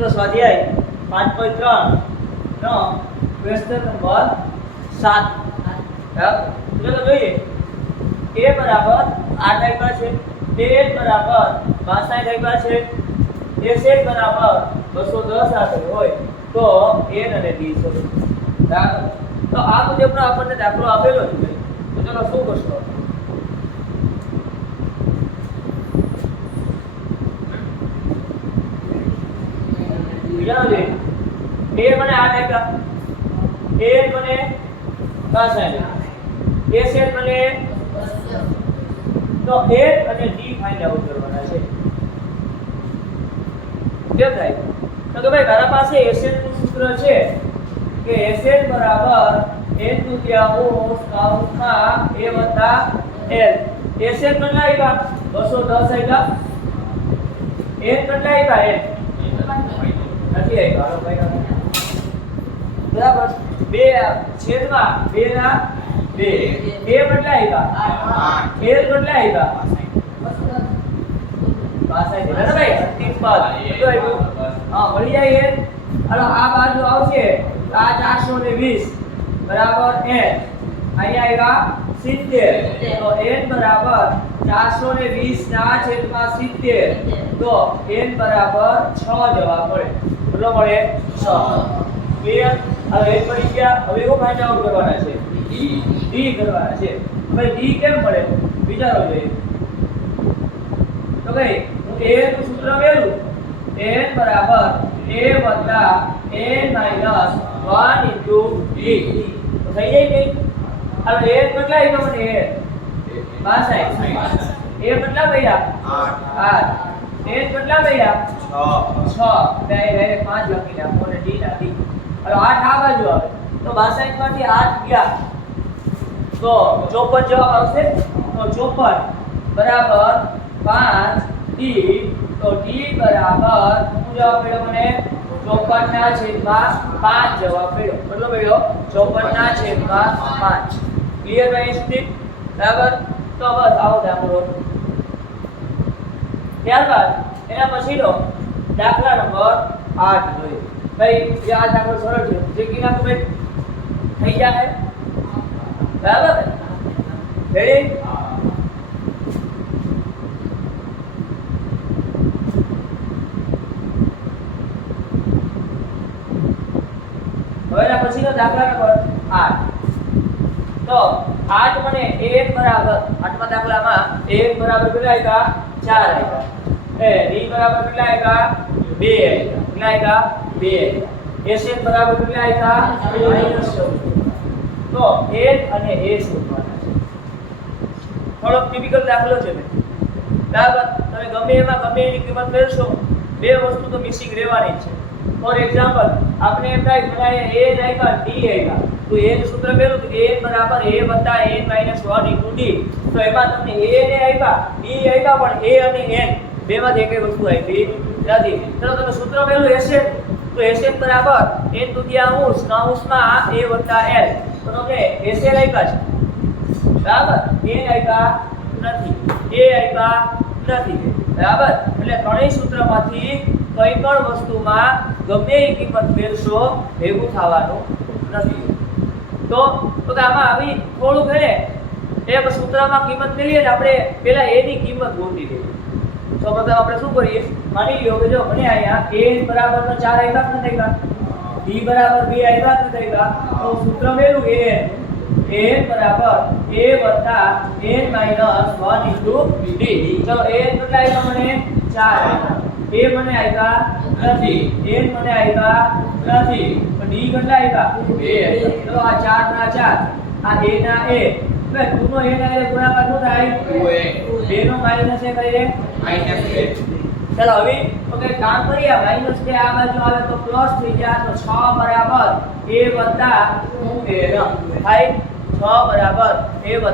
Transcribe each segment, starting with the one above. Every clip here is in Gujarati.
ચલો સ્વાધ્યાય પાંચ પોઈન્ટ ત્રણ નો ક્વેશ્ચન નંબર સાત. ચલો જોઈએ. એ બરાબર આઠ આપ્યા છે, બે બરાબર બાસઠ આપ્યા છે એસેટ બરાબર બસો દસ આપેલ હોય તો એન અને બી શોધો બરાબર તો આ મુજબનો આપણને દાખલો આપેલો છે. તો ચલો શું કરશો? બીજા એ મને આ આપ્યા એ મને બાસઠ એ સેટ મને તો એ અને ડી ફાઇન્ડ આઉટ કરવાના છે. કેમ થાય? તો કે ભાઈ, મારા પાસે એસએનનું સૂત્ર છે કે એસએન બરાબર n તૃતીયાંશ કાઉન્ટમાં a વત્તા l. એસએન કેટલા આવ્યા 210 આવ્યા n કેટલા આવ્યા n નથી ના આ બાજુ આવશે આ 420 બરાબર? n અહીંયા આવ્યા 70 તો એન બરાબર 420 ના છેદમાં 70 તો એન બરાબર છ જવાબ મળે. કેટલો મળે 6 ક્લિયર હવે એક પડી ગયા હવે એવો ફાઇન્ડ આઉટ કરવાના છે. D કરવાના છે. હવે ડી કેમ મળે વિચારો જોઈએ. તો ભાઈ હું એ નું સૂત્ર મેળવું? N બરાબર a વત્તા n માઇનસ 1 ઇન્ટુ d. થઈ જાય કે હવે એ કેટલા આવ્યા મને a. બાસાઈ a કેટલા મળ્યા આઠ. N કેટલા મળ્યા છ. બે ડાયરેક્ટ પાંચ લખી નાખો અને d ના d હવે આઠ આ બાજુ આવે. તો બાસાઈ માંથી આઠ ગયા. તો જવાબ આવશે? તો બરાબર પાંચ ડી. તો ડી બરાબર શું જવાબ મળ્યો મને? ચોપન ના છેદમાં પાંચ જવાબ મળ્યો. કેટલો મળ્યો? ચોપન ના છેદમાં પાંચ. ક્લિયર ભાઈ બરાબર? તો બસ આવો દાખલો ત્યારબાદ એના પછીનો દાખલા નંબર આઠ જોઈએ. ભાઈ જે આ દાખલો સરળ છે. જે કી નાખો થઈ જાય બરાબર? રેડી પછીનો દાખલા નંબર આઠ. તો આઠ મને એક બરાબર, આઠમા દાખલામાં એક બરાબર કેટલા આવ્યા ચાર આવ્યા d બરાબર કેટલા આવ્યા 2 આવ્યા કેટલા આવ્યા 2 sn બરાબર કેટલા આવ્યા માઇનસ 14 તો n અને a શોધવાના છે. થોડોક ટિપિકલ દાખલો છે ને. બરાબર? તમે ગમે એમાં, ગમે એની કિંમત મેળવશો, બે વસ્તુ તો મિસિંગ રહેવાની જ છે. ફોર એક્ઝામ્પલ આપણે એમ થાય મને a આપ્યા d આપ્યા તો એ સૂત્ર મેળવું કે a બરાબર a વત્તા n માઇનસ 1 ઇન્ટુ d. તો એમાં તમને a ને આપ્યા d આવ્યા પણ a અને n. બેમાંથી એક વસ્તુ આવી નથી ચલો તમે સૂત્ર પહેલું એસેટ તો એસેટ બરાબર. N તૃતીયાંશ કૌંસમાં એ વત્તા એલ તો કે એસેટ આપ્યા છે. બરાબર? એ આપ્યા નથી. એ આપ્યા નથી. બરાબર? એટલે ત્રણેય સૂત્રમાંથી કઈ પણ વસ્તુમાં ગમે એ કિંમત મેળશો ભેગું થવાનું નથી. તો તો આમાં આવી થોડું હે એક સૂત્રમાં કિંમત મેળવીએ આપણે પહેલાં એની કિંમત ગોતી લઈએ. તો પ્રથમ આપણે શું કરીએ? માની લ્યો કે જો મને અહીંયા a નો 4 આપ્યા કે નથી આપ્યા b બરાબર 2 આપ્યા કે નથી આપ્યા તો સૂત્ર મેલું a a બરાબર a n minus 1 into d ચલો a કેટલા આવ્યા મને? 4 આવ્યા નથી. એ મને આપ્યા નથી. d કેટલા આપ્યા 2 ચલો આ 4 ના ચાર. આ a ના a. હવે તું એ ના a ગુણાકાર શું થાય? 2 નો માઇનસ એ કરીએ. ચાલો હવે ઓકે કામ કરીએ. માઇનસ કે આ બાજુ આવે તો પ્લસ થઈ જાય. તો 6 બરાબર a 2a થાય 6 બરાબર a 2a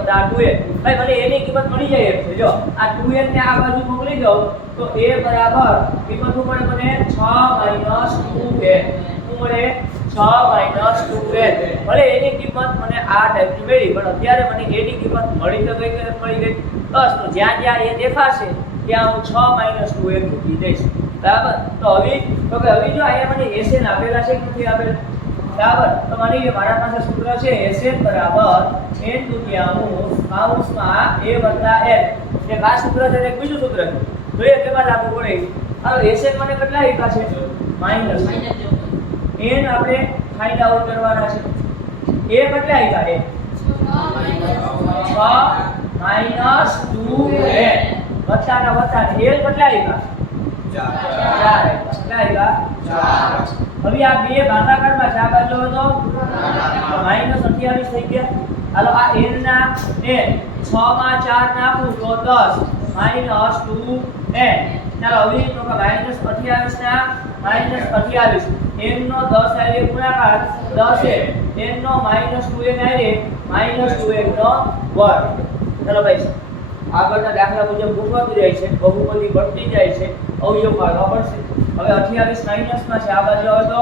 ભાઈ મને a ની કિંમત મળી જાય એમ છે. જો આ 2a ને આ બાજુ મોકલી દઉં તો a બરાબર કિંમત શું મળે મને? 6 2a શું મળે? 6 2n ભલે એની કિંમત મને આ ટાઈપની મળી, પણ અત્યારે મને એની કિંમત મળી તો ગઈ કે મળી ગઈ? બસ, તો જ્યાં જ્યાં એ દેખાશે, ત્યાં હું 6 2n મૂકી દઈશ. બરાબર? તો હવે, તો કે હવે જો અહીંયા મને એસએન આપેલા છે કે નથી આપેલા? બરાબર? તો માની મારા પાસે સૂત્ર છે એસએન બરાબર એન દુનિયાનું કાઉન્સમાં એ વત્તા n એક આ સૂત્ર છે એક બીજું સૂત્ર છે. જોઈએ એ કેમાં લાગુ પડે. હવે એસએન મને કેટલા આપ્યા છે? માઇનસ n આપણે ફાઇન્ડ આઉટ કરવાના છે. એ કેટલા આવ્યા એ 6 માઇનસ 2n વત્તાના વત્તા l કેટલા આપ્યા ચાર. આપ્યા આવ્યા આપ્યા હવે આ બે ભાગાકારમાં છે આ બાજુ હતો માઇનસ 28 થઈ ગયા. હાલો આ n ના n. 6 માં 4 નાખું તો 10 માઇનસ 2n ચાલો અવયવી તો માઇનસ 28 ના માઇનસ 28 n નો 10 આલે ગુણાકાર. 10 n નો માઇનસ 2n આલે માઇનસ 2n નો વર્ગ ચાલો ભાઈ, આગળના દાખલા મુજબ ગોઠવાતું જાય છે. બહુપદી વધતી જાય છે. અવયવ કાઢવા પડશે હવે 28 માઈનસમાં છે. આ બાજુ આવે તો?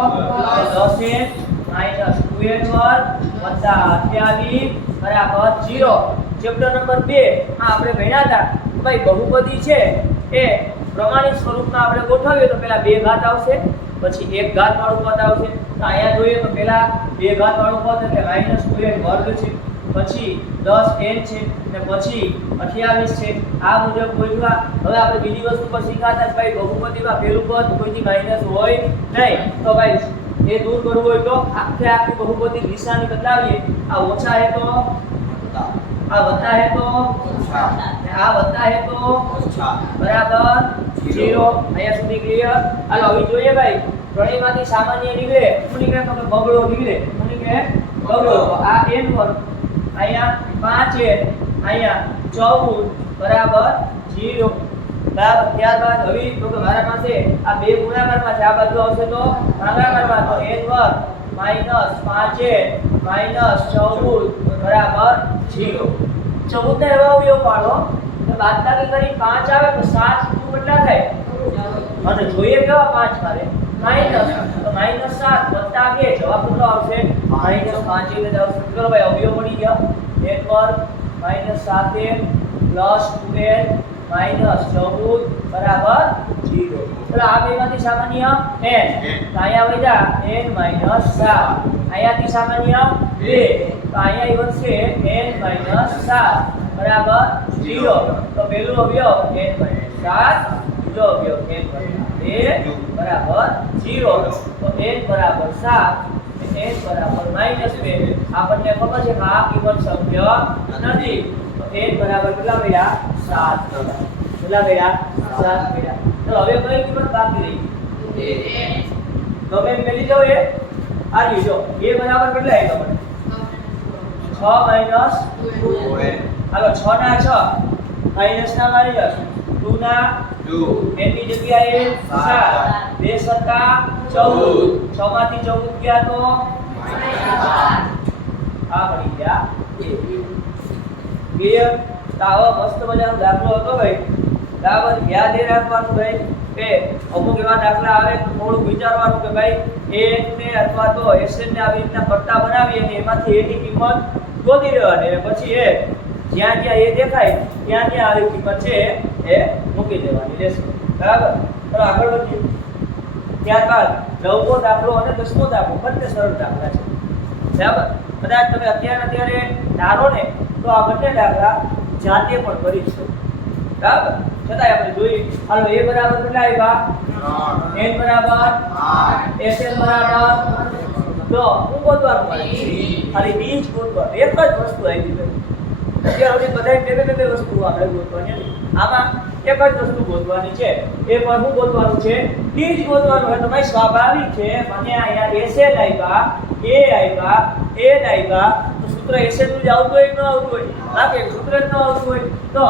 10n માઇનસ 2n વર્ગ વત્તા 28 બરાબર ઝીરો ચેપ્ટર નંબર બે. હા, આપણે ભણ્યા હતા. ભાઈ બહુપદી છે એ પ્રમાણિત સ્વરૂપમાં આપણે ગોઠવીએ તો પહેલા બે ઘાત આવશે, પછી એક ઘાત વાળું પદ આવશે. તો અહીંયા જોઈએ તો પહેલા બે ઘાત વાળું પદ એટલે માઇનસ ટુ એન વર્ગ છે, પછી 10n છે, ને પછી 28 છે. આ મુજબ ગોઠવા હવે આપણે બીજી વસ્તુ પર શીખાતા જ ભાઈ બહુમતીમાં પહેલું પદ કોઈથી માઇનસ હોય નહીં. તો ભાઈ એ દૂર કરવું હોય તો આખે આખી બહુમતી નિશાની બતાવીએ. આ ઓછા હે તો આ વત્તા હે. તો આ વત્તા હે તો બરાબર? 0 અહીંયા સુધી ક્લિયર હાલો હવે જોઈએ ભાઈ. ત્રણેયમાંથી સામાન્ય નીકળે. શું નીકળે તો કે બગડો નીકળે. શું નીકળે? બગડો. આ n પર. અહીંયા 5 n અહીંયા 14 બરાબર? 0 બરાબર ત્યારબાદ હવે તો કે મારા પાસે આ બે ગુણાકારમાં છે. આ બાજુ આવશે તો ભાગાકારમાં તો એન વર્ગ પાંચ 5n માઇનસ ચૌદ બરાબર 0 14 ને એવા અવયવ પાડો. તો બાદબાકી કરી પાંચ આવે તો 7 નું કેટલા થાય? અને જોઈએ કેવા પાંચ મારે. માઇનસ તો માઇનસ 7 વત્તા બે. જવાબ કેટલો આવશે? માઇનસ 5 એટલે આવશે ચલો ભાઈ? અવયવ મળી ગયા. n પર minus 7n plus 2n minus ચૌદ, બરાબર 0 ચલો આ બેમાંથી સામાન્ય n. તો અહીંયા વધ્યા n માઇનસ 7 અહીંયાથી સામાન્ય 2 તો અહીંયા વધશે n માઇનસ 7 બરાબર? 0 તો પહેલું અવયવ n માઇનસ 7 બીજો અવયવ n 2 બરાબર? 0 તો n બરાબર 7 n બરાબર માઇનસ 2 આપણને ખબર છે કે આ કિંમત શક્ય નથી. તો n બરાબર કેટલા મળ્યા? 7 કેટલા મળ્યા? 7 મળ્યા. તો હવે કઈ કિંમત બાકી રહી? તમે મેલી જાઓ એ આ જો a બરાબર કેટલા આવી તમને 6 માઇનસ હાલો છ ના છ માઇનસ ના જશે 2 ના ટુ. એની જગ્યાએ 7 2 સત્તા ચૌદ. છ માંથી ચૌદ ગયા તો? આ મળી ગયા. ક્લિયર આવો મસ્ત મજાનો દાખલો હતો ભાઈ. બરાબર યાદ એ રાખવાનું ભાઈ, કે અમુક એવા દાખલા આવે થોડું વિચારવાનું કે ભાઈ એ ને અથવા તો એસએન ને આવી રીતના પટ્ટા બનાવી અને એમાંથી એની કિંમત શોધી લેવાની. અને પછી એ જ્યાં જ્યાં એ દેખાય, ત્યાં ત્યાં આવી કિંમત છે એ મૂકી દેવાની રહેશે. બરાબર? આગળ વધીએ. ત્યારબાદ નવમો દાખલો અને દસમો દાખલો, બંને સરળ દાખલા છે. બરાબર? કદાચ તમે અત્યારે અત્યારે ધારો ને તો આ બંને દાખલા જાતે પણ કરી શકો. બરાબર? છતાંય આપણે જોઈએ હાલો એ બરાબર કેટલા આવ્યા એન બરાબર? sn બરાબર? તો હું ગોતવાનું? ખાલી બી જ ગોતવાનું એક જ વસ્તુ આવી ગઈ અત્યાર સુધી બધાય બે બે બે વસ્તુ આપણે ગોતવાની હતી. આમાં એક જ વસ્તુ ગોતવાની છે. એ પણ શું ગોતવાનું છે? b જ ગોતવાનું. હોય તો ભાઈ સ્વાભાવિક છે. મને અહીંયા એસેડ આવ્યા એ આવ્યા n આવ્યા તો સૂત્ર sn નું જ આવતું હોય ન આવતું હોય? બાકી સૂત્ર જ ન આવતું હોય? તો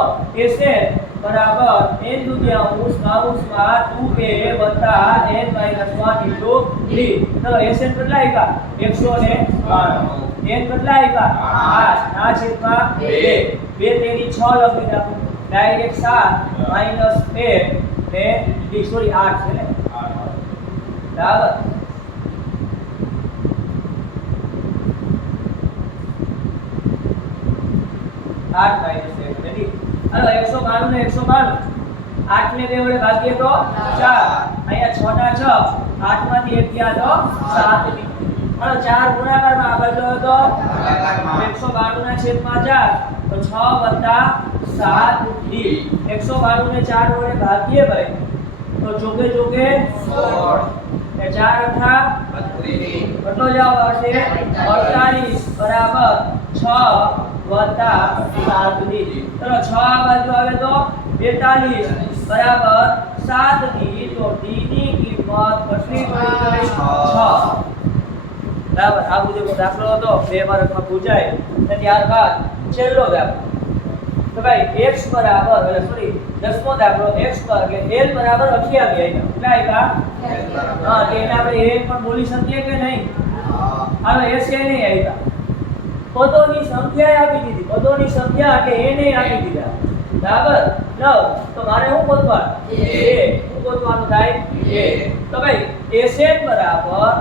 sn બરાબર. n દુત્યાંશ કૌંસમાં કાઉન્સમાં 2a વત્તા n માઇનસ 1 ઇન્ટુ 3 તો sn કેટલા આવ્યા 112 n કેટલા આવ્યા 8 ના છેદમાં 2 2 તેની 6 લખી નાખો. ડાયરેક્ટ 7 માઇનસ 2 ને સોરી 8 છે ને? બરાબર. આઠ માઇનસ હાલો એકસો બાણું ને એકસો બાણું આઠ ને બે વડે ભાગીએ તો ચાર. અહીંયા છ ના છ આઠમાંથી એક ગયા તો સાત દી ચાર ગુણાકારમાં આ બાજુ હતો એકસો બાણું ના છેદમાં ચાર તો છ વત્તા સાત ડી એકસો બાણું ને ચાર વડે ભાગીએ ભાઈ તો ચોકે એ ચાર અઠા કેટલો જવાબ આવશે? અડતાલીસ. બરાબર. છ. વત્તા સાત ડી ચલો છ બાજુ આવે તો બેતાલીસ. બરાબર. સાત ડી તો ડી ની કિંમત કેટલી મળી છ. બરાબર. આ બધો દાખલો હતો. બે માર્કમાં પૂછાય. અને ત્યારબાદ છેલ્લો દાખલો. તો ભાઈ x બરાબર એટલે સોરી દસમો દાખલો x પર એટલે l બરાબર 28 આવ્યા કેટલા આવ્યા હા તો એને આપણે a પણ બોલી શકીએ કે નહીં? હવે s એ નહીં આવ્યા પદોની સંખ્યા આપી દીધી. પદોની સંખ્યા એટલે એ આપી દીધા. બરાબર નવ તો મારે શું ગોતવાનું? એ. શું ગોતવાનું થાય? એ. તો ભાઈ sn બરાબર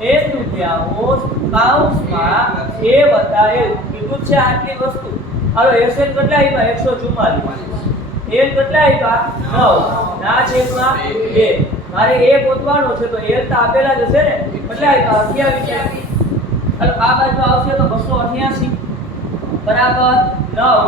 એ દુત્યાંશ કાઉન્સમાં એ વત્તા એ. કીધું છે આટલી વસ્તુ. હાલો sn કેટલા આવ્યા 144 l કેટલા આવ્યા નવ. ના છેદમાં બે. મારે એ ગોતવાનો છે તો એલ તો આપેલા જ હશે ને? કેટલા આવ્યા 28 અને આ બાજુ આવશે તો 288 બરાબર નવ.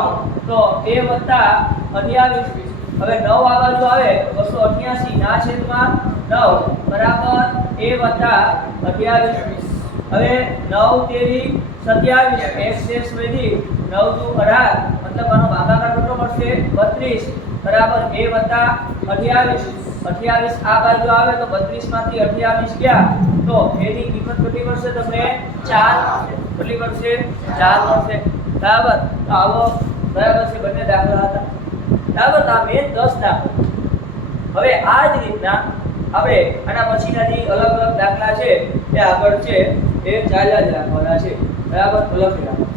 તો બે વત્તા 28 હવે નવ આ બાજુ આવે તો 288 ના છેદમાં નવ. બરાબર એ વત્તા 28 હવે નવ તેરી 27 x શેષ વધી નવ દુ 18 મતલબ આનો ભાગાકાર કેટલો પડશે બત્રીસ. બરાબર એ વત્તા 28 28 આ બાજુ આવે તો 32 માંથી 28 ગયા, તો એની કિંમત કેટલી મળશે તમને? ચાર કેટલી મળશે? ચાર મળશે. બરાબર? તો આવો, બરાબર છે, બંને દાખલા હતા. બરાબર? તો આ મેં દસ દાખલા. હવે આ જ રીતના આપણે આના પછીના જે અલગ અલગ દાખલા છે, એ આગળ છે, એ ચાલ્યા જ રાખવાના છે. બરાબર? તો લખી રાખો